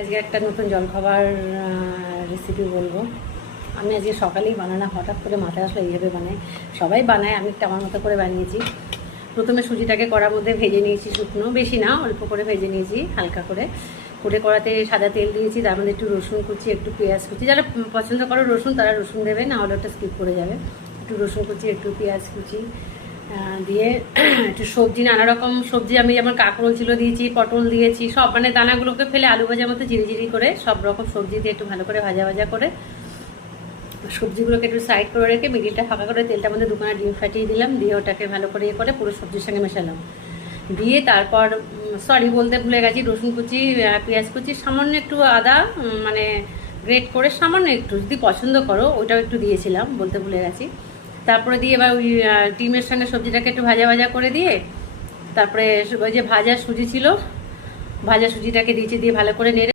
আজকে একটা নতুন জলখাবার রেসিপি বলবো। আমি আজকে সকালেই বানানো, হঠাৎ করে মাথায় আসলে এইভাবে বানাই। সবাই বানায়, আমি একটা আমার মতো করে বানিয়েছি। প্রথমে সুজিটাকে কড়ার মধ্যে ভেজে নিয়েছি, শুকনো, বেশি না, অল্প করে ভেজে নিয়েছি হালকা করে। কড়াতে সাদা তেল দিয়েছি, তার মধ্যে একটু রসুন কুচি, একটু পেঁয়াজ কুচি। যারা পছন্দ করো রসুন তারা রসুন দেবে, না হলে ওটা স্কিপ করে যাবে। একটু রসুন কুচি, একটু পেঁয়াজ কুচি দিয়ে একটু সবজি, নানা রকম সবজি, আমি যেমন কাঁকরোল ছিল দিয়েছি, পটল দিয়েছি, সব মানে দানাগুলোকে ফেলে আলু ভাজার মতো জিরি করে সব রকম সবজি দিয়ে একটু ভালো করে ভাজা করে সবজিগুলোকে একটু সাইড করে রেখে মিডিলটা ফাঁকা করে তেলটার মধ্যে দুখানা ডিম ফাটিয়ে দিলাম, দিয়ে ওটাকে ভালো করে করে পুরো সবজির সঙ্গে মেশালাম। দিয়ে তারপর বলতে ভুলে গেছি, রসুন কুচি, পেঁয়াজ কুচি, সামান্য একটু আদা মানে গ্রেট করে সামান্য একটু, যদি পছন্দ করো ওটাও একটু দিয়েছিলাম, বলতে ভুলে গেছি। তারপরে দিয়ে এবার ওই ডিমের সঙ্গে সবজিটাকে একটু ভাজা করে দিয়ে তারপরে ওই যে ভাজা সুজি ছিল, ভাজা সুজিটাকে দিয়েছি, দিয়ে ভালো করে নেড়ে